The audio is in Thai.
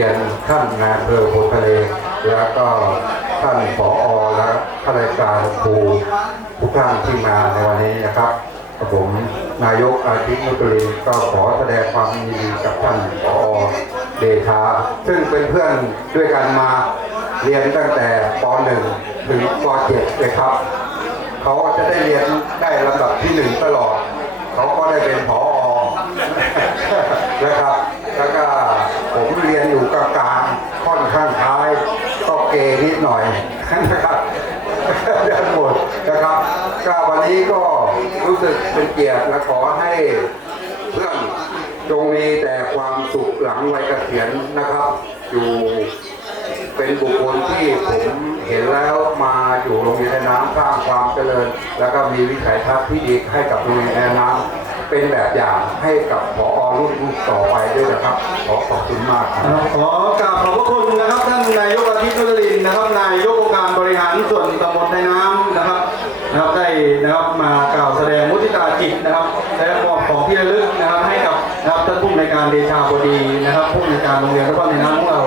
รียนท่านนายอำเภอโพทะเล แล้วก็ท่านผอและข้าราชการครูทุกท่านที่มาในวันนี้นะครับผมนายกอาทิตย์มุตรินทร์ก็ขอแสดงความยินดีกับท่านผอเดชาซึ่งเป็นเพื่อนด้วยกันมาเรียนตั้งแต่ป .1 ถึงป .7 เลยครับ เขาจะได้เรียนได้ลำดับที่หนึ่งตลอด เขาก็ได้เป็นผอนะครับแล้วก็ผมเรียนอยู่ก ลางค่อนข้างท้ายก็เกนิดหน่อยนะครับเรียนหมดนะครับก็วันนี้ก็รู้สึกเป็นเกียรติและขอให้เพื่อนจงมีแต่ความสุขหลังวัยเกษียณนะครับ อยู่เป็นบุคคลที่ผมเห็นแล้วมาอยู่โรงเรียนแม่น้ำสร้างความเจริญ แล้วก็มีวิสัยทัศน์ที่ดีให้กับโรงเรียนแม่น้ำ เป็นแบบอย่างให้กับผอรุ่นต่อไปด้วยนะครับ ขอขอบคุณมากครับ ขอกราบขอบพระคุณนะครับท่านนายกอาทิตย์นุจรินนะครับนายกองค์การบริหารส่วนตำบลในน้ำนะครับนะครับได้นะครับมากล่าวแสดงมุทิตาจิตนะครับและมอบของที่ระลึกนะครับให้กับนะครับท่านผู้ในการเดชาบดีนะครับผู้ในการโรงเรียนและก็ในน้ำของเรา